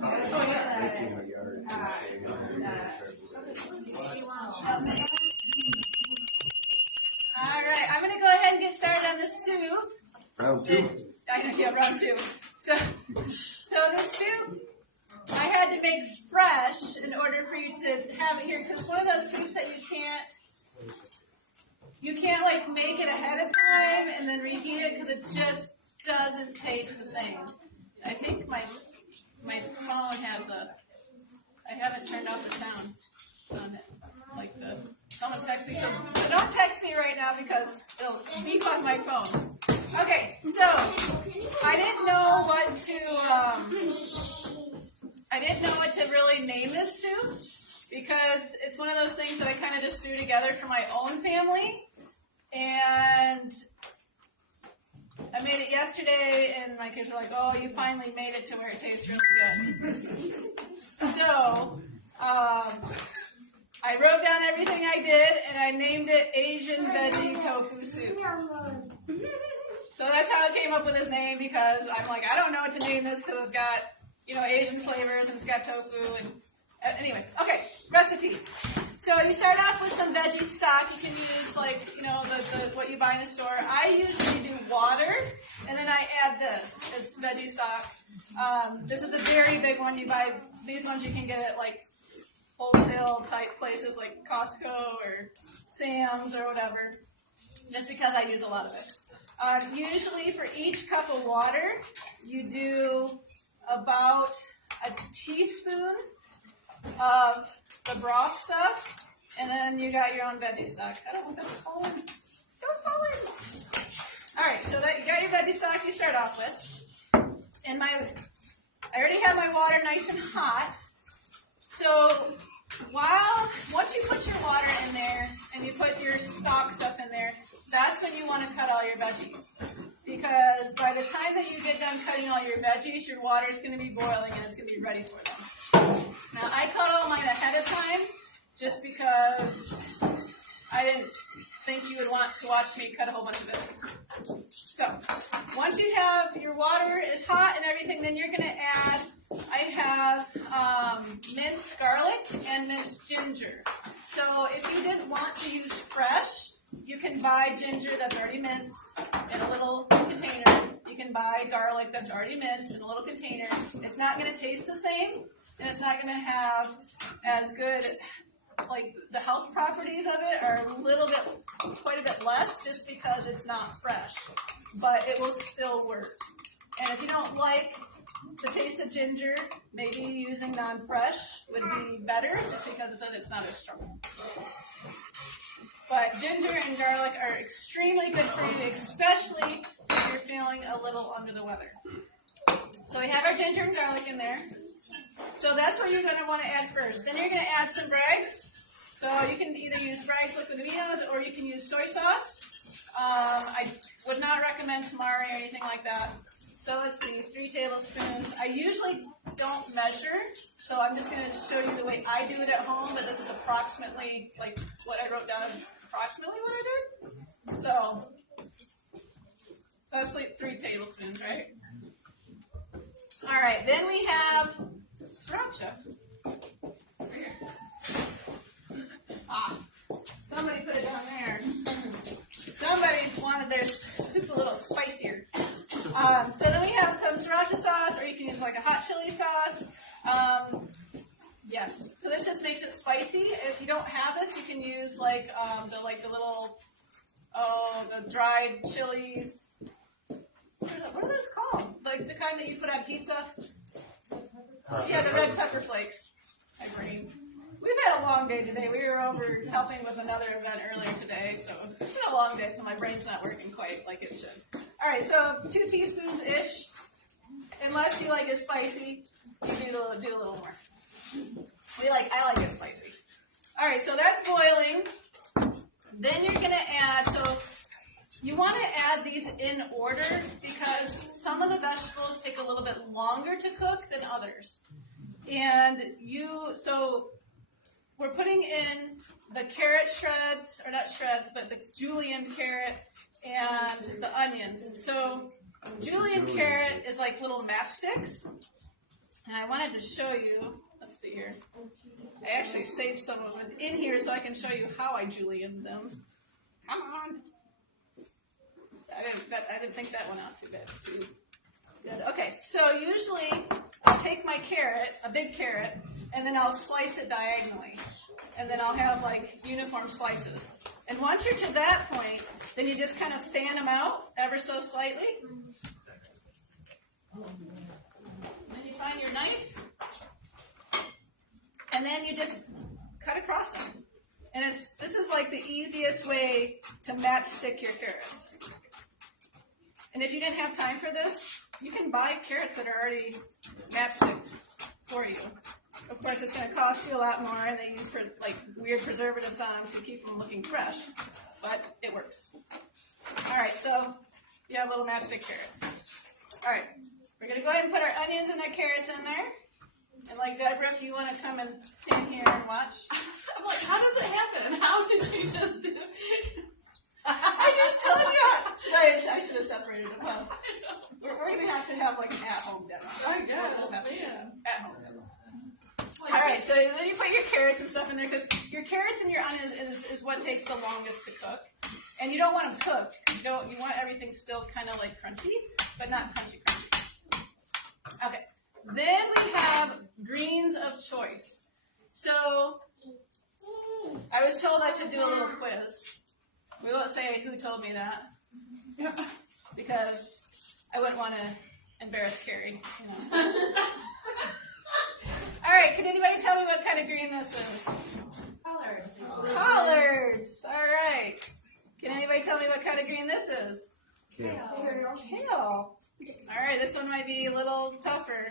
All right, I'm going to go ahead and get started on the soup. Round two. Yeah, round two. So the soup I had to make fresh in order for you to have it here, because it's one of those soups that you can't like make it ahead of time and then reheat it, because it just doesn't taste the same. I think my phone has I haven't turned off the sound on it, like someone texts me, so don't text me right now because it'll beep on my phone. Okay, so I didn't know what to really name this soup, because it's one of those things that I kind of just threw together for my own family, and I made it yesterday, and my kids were like, "Oh, you finally made it to where it tastes really good." So I wrote down everything I did, and I named it Asian Veggie Tofu Soup. So that's how I came up with this name, because I'm like, I don't know what to name this, because it's got, Asian flavors, and it's got tofu, and anyway. Okay, recipe. So you start off with some veggie stock. You can use, the what you buy in the store. I usually do water, and then I add this. It's veggie stock. This is a very big one. You buy these ones, you can get at, wholesale type places like Costco or Sam's or whatever, just because I use a lot of it. Usually for each cup of water, you do about a teaspoon of the broth stuff, and then you got your own veggie stock. I don't want that to fall in. Don't fall in. All right, so that you got your veggie stock you start off with. And I already have my water nice and hot. So once you put your water in there and you put your stock stuff in there, that's when you want to cut all your veggies. Because by the time that you get done cutting all your veggies, your water is going to be boiling and it's going to be ready for them. Now, I cut all mine ahead of time just because I didn't think you would want to watch me cut a whole bunch of veggies. So, once you have your water is hot and everything, then you're going to add, I have minced garlic and minced ginger. So, if you didn't want to use fresh, you can buy ginger that's already minced in a little container. You can buy garlic that's already minced in a little container. It's not going to taste the same, and it's not going to have as good, the health properties of it are quite a bit less, just because it's not fresh. But it will still work. And if you don't like the taste of ginger, maybe using non-fresh would be better, just because then it's not as strong. But ginger and garlic are extremely good for you, especially if you're feeling a little under the weather. So we have our ginger and garlic in there. So that's what you're going to want to add first. Then you're going to add some Bragg's. So you can either use Bragg's liquid aminos or you can use soy sauce. I would not recommend tamari or anything like that. So let's see, 3 tablespoons. I usually don't measure, so I'm just going to show you the way I do it at home, but this is approximately, what I wrote down is approximately what I did. So that's 3 tablespoons, right? All right, then we have sriracha. Over here. Somebody put it down there. Somebody wanted their soup a little spicier. So then we have some sriracha sauce, or you can use a hot chili sauce. Yes. So this just makes it spicy. If you don't have this, you can use the little the dried chilies. What are those called? The kind that you put on pizza? Yeah, the red pepper flakes. My brain. We've had a long day today. We were over helping with another event earlier today, so it's been a long day, so my brain's not working quite like it should. All right, so 2 teaspoons-ish. Unless you like it spicy, you do a little more. I like it spicy. All right, so that's boiling. Then you're going to add, so you want to add these in order because some of the vegetables take a little bit longer to cook than others. And so we're putting in the carrot shreds, or not shreds, but the julienne carrot and the onions. So julienne carrot is like little matchsticks. And I wanted to show you, let's see here. I actually saved some of it in here so I can show you how I julienned them. Come on. I didn't think that one out too good. Okay, so usually I'll take my carrot, a big carrot, and then I'll slice it diagonally. And then I'll have like uniform slices. And once you're to that point, then you just kind of fan them out ever so slightly. Then you find your knife. And then you just cut across them. And this is like the easiest way to matchstick your carrots. And if you didn't have time for this, you can buy carrots that are already matchsticked for you. Of course, it's going to cost you a lot more, and they use like weird preservatives on them to keep them looking fresh, but it works. All right, so you have little matchstick carrots. All right, we're going to go ahead and put our onions and our carrots in there. And like Deborah, if you want to come and stand here and watch. I'm like, how does it happen? How did you just do it? I just told you. I should have separated them. Huh? We're going to have like an at-home demo. I guess, We'll have yeah. At-home demo. All right, so then you put your carrots and stuff in there because your carrots and your onions is what takes the longest to cook, and you don't want them cooked. You want everything still kind of like crunchy, but not crunchy. Okay, then we have greens of choice. So I was told I should do a little quiz. We won't say who told me that because I wouldn't want to embarrass Carrie. You know. All right, can anybody tell me what kind of green this is? Collards. Collards. All right. Can anybody tell me what kind of green this is? Kale. Kale. All right, this one might be a little tougher.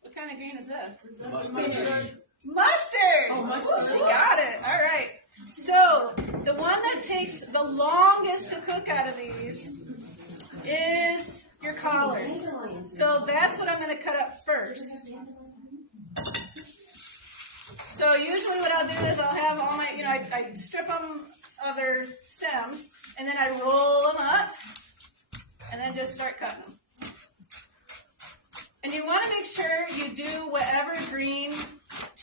What kind of green is this? Mustard. Mustard. Oh, mustard. She got it. All right. So the one that takes the longest to cook out of these is your collards. So that's what I'm going to cut up first. So usually what I'll do is I'll have all my, I strip them of their stems, and then I roll them up, and then just start cutting them. And you want to make sure you do whatever green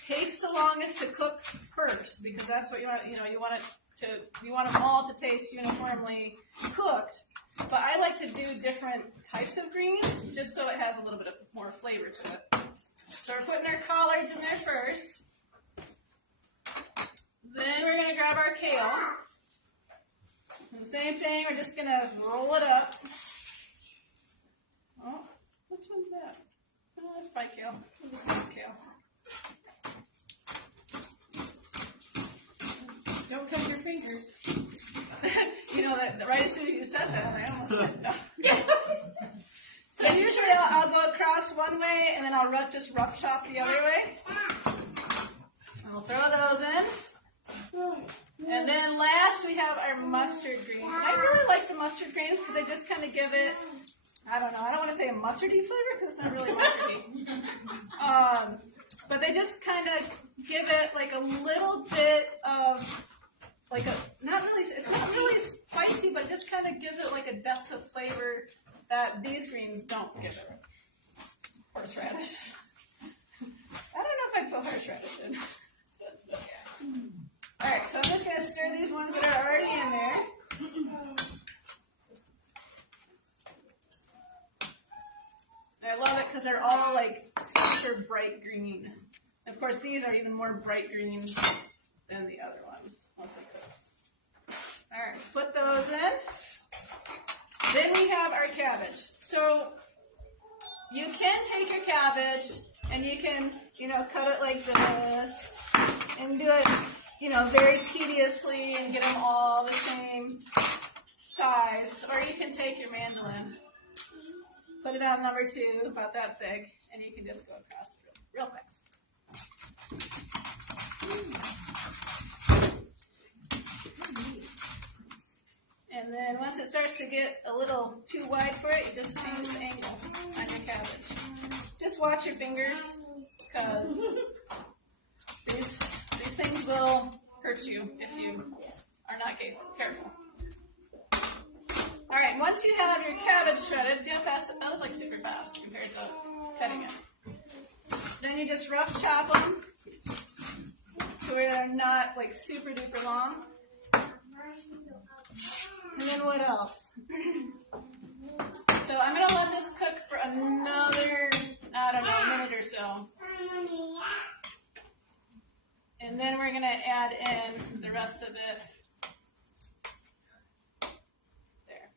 takes the longest to cook first, because that's what you want. You want them all to taste uniformly cooked. But I like to do different types of greens, just so it has a little bit of more flavor to it. So we're putting our collards in there first. Then we're going to grab our kale. And same thing, we're just going to roll it up. Oh, which one's that? Oh, that's probably kale. This is kale. Don't cut your finger. That right as soon as you said that, I almost did that. So usually I'll go across one way, and then I'll just rough chop the other way. I'll throw those in. And then last we have our mustard greens. And I really like the mustard greens because they just kind of give it, I don't want to say a mustardy flavor because it's not really mustardy. But they just kind of give it like a little bit of, it's not really spicy, but it just kind of gives it like a depth of flavor that these greens don't give it. Horseradish. I don't know if I'd put horseradish in. Alright, so I'm just going to stir these ones that are already in there. I love it because they're all like super bright green. Of course, these are even more bright green than the other ones. Once they cook. Alright, put those in. Then we have our cabbage. So you can take your cabbage and you can, cut it like this and do it, very tediously and get them all the same size. Or you can take your mandolin, put it on number 2, about that thick, and you can just go across it real fast. And then once it starts to get a little too wide for it, you just change the angle on your cabbage. Just watch your fingers, because these things will hurt you if you are not careful. All right, once you have your cabbage shredded, see how fast that was, like super fast compared to cutting it. you just rough chop them so they're not like super duper long. And then what else? So I'm going to let this cook for another, I don't know, a minute or so. And then we're going to add in the rest of it. There.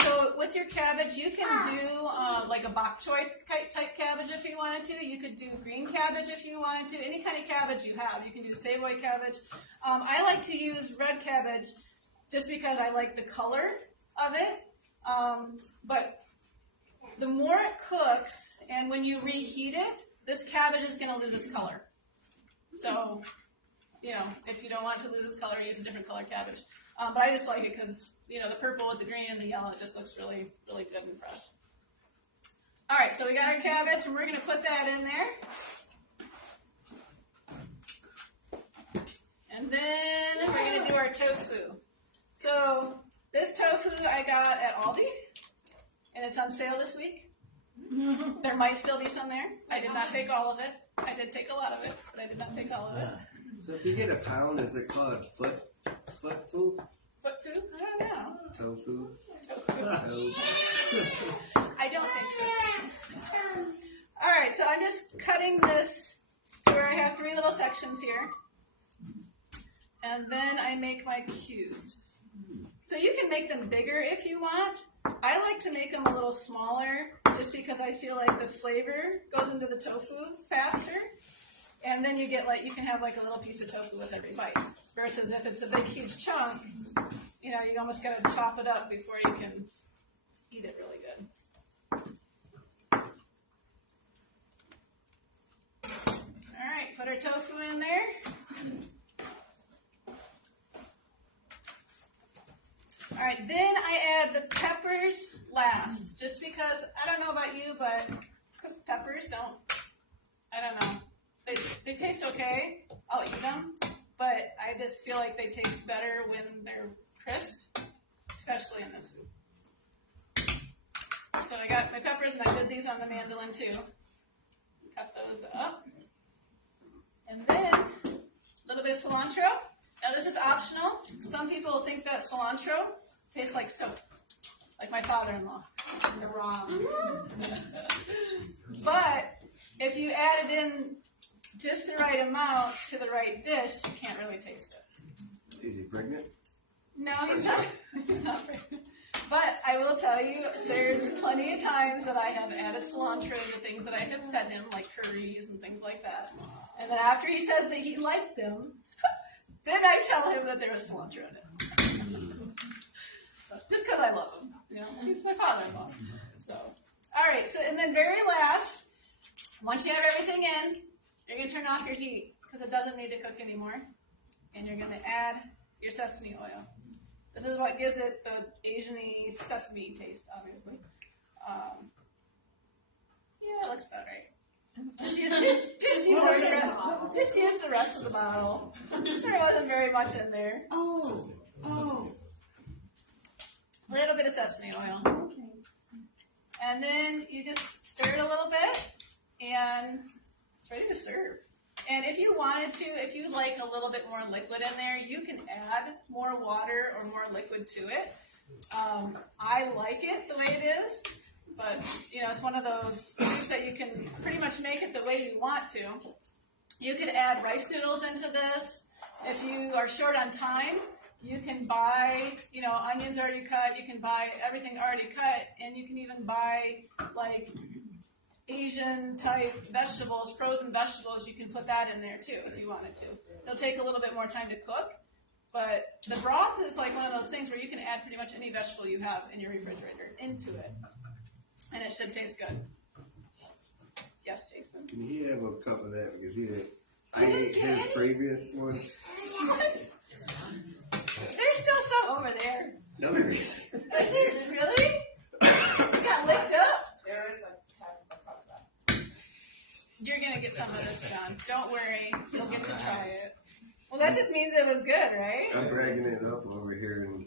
So with your cabbage, you can do like a bok choy type cabbage if you wanted to. You could do green cabbage if you wanted to. Any kind of cabbage you have. You can do savoy cabbage. I like to use red cabbage just because I like the color of it. But the more it cooks, and when you reheat it, this cabbage is going to lose its color. So, you know, if you don't want to lose its color, use a different color cabbage. But I just like it because, you know, the purple with the green and the yellow, it just looks really, really good and fresh. All right, so we got our cabbage, and we're going to put that in there. And then we're going to do our tofu. So this tofu I got at Aldi, and it's on sale this week. There might still be some there. I did not take all of it. I did take a lot of it, but I did not take all of it. So if you get a pound, is it called foot food? Foot food? I don't know. Tofu? I don't think so. All right, so I'm just cutting this to where I have 3 little sections here. And then I make my cubes. So you can make them bigger if you want. I like to make them a little smaller just because I feel like the flavor goes into the tofu faster. And then you get like, you can have like a little piece of tofu with every bite. Versus if it's a big, huge chunk, you know, you almost got to chop it up before you can eat it really good. All right, put our tofu in there. All right, then I add the peppers last, just because, I don't know about you, but cooked peppers I don't know. They taste okay. I'll eat them, but I just feel like they taste better when they're crisp, especially in this soup. So I got my peppers, and I did these on the mandolin too. Cut those up. And then a little bit of cilantro. Now this is optional. Some people think that cilantro tastes like soap, like my father-in-law. You're wrong. But if you add it in just the right amount to the right dish, you can't really taste it. Is he pregnant? No, he's not. He's not pregnant. But I will tell you, there's plenty of times that I have added cilantro to things that I have fed him, like curries and things like that. And then after he says that he liked them, then I tell him that there was cilantro in it. So, just because I love him. You know, he's my father-in-law. So, all right. So, and then very last, once you have everything in, you're going to turn off your heat because it doesn't need to cook anymore. And you're going to add your sesame oil. This is what gives it the Asian-y sesame taste, obviously. Yeah, it looks about right. Just use the rest of the bottle. There wasn't very much in there. Oh. A little bit of sesame oil. Okay. And then you just stir it a little bit, and it's ready to serve. And if you wanted to, if you like a little bit more liquid in there, you can add more water or more liquid to it. I like it the way it is, but you know, it's one of those soups that you can pretty much make it the way you want to. You could add rice noodles into this. If you are short on time, you can buy, you know, onions already cut. You can buy everything already cut, and you can even buy like Asian type vegetables, frozen vegetables. You can put that in there too if you wanted to. It'll take a little bit more time to cook, but the broth is like one of those things where you can add pretty much any vegetable you have in your refrigerator into it, and it should taste good. Yes, Jason? Can he have a cup of that because I ate his previous one? What? There's still some over there. No, there isn't. Really? You got licked up? There is a cup of that. You're going to get some of this, John. Don't worry. You'll get to try it. Well, that just means it was good, right? I'm bragging it up over here. And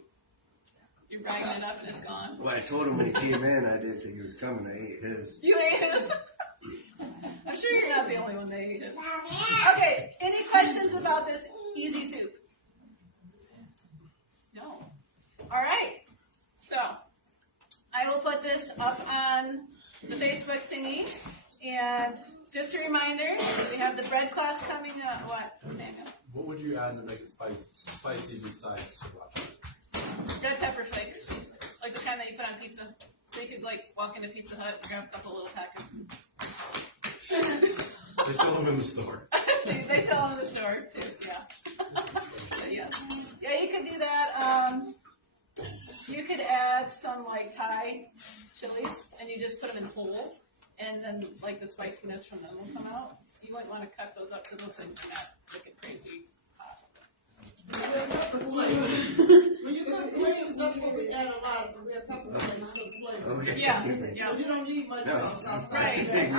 You're bragging it up and it's gone. well, I told him when he came in, I didn't think he was coming. I ate his. You ate his? I'm sure you're not the only one that eat it. Okay, any questions about this easy soup? No. All right. So, I will put this up on the Facebook thingy. And just a reminder, we have the bread class coming up. What, Samuel? What would you add to make it spicy besides sriracha? Red pepper flakes, like the kind that you put on pizza. So you could like walk into Pizza Hut and grab a couple little packets. They sell them in the store. They sell them in the store too. Yeah. But yeah, yeah, you could do that. You could add some like Thai chilies, and you just put them in whole, and then like the spiciness from them will come out. You might want to cut those up because those things are not looking crazy hot. When you cook greens, that's where we add a lot of the red pepper flakes for the flavor. Okay. Yeah, yeah. You don't need much else outside Right. of that.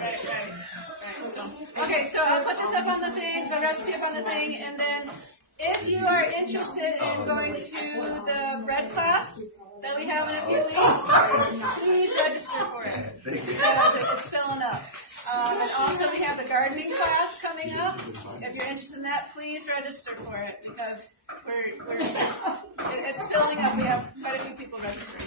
Right. So, okay, so I'll put this up on the thing, the recipe up on the thing, and then if you are interested in going to the bread class that we have in a few weeks, please register for it because it's filling up. And also we have the gardening class coming up. If you're interested in that, please register for it because it's filling up. We have quite a few people registering.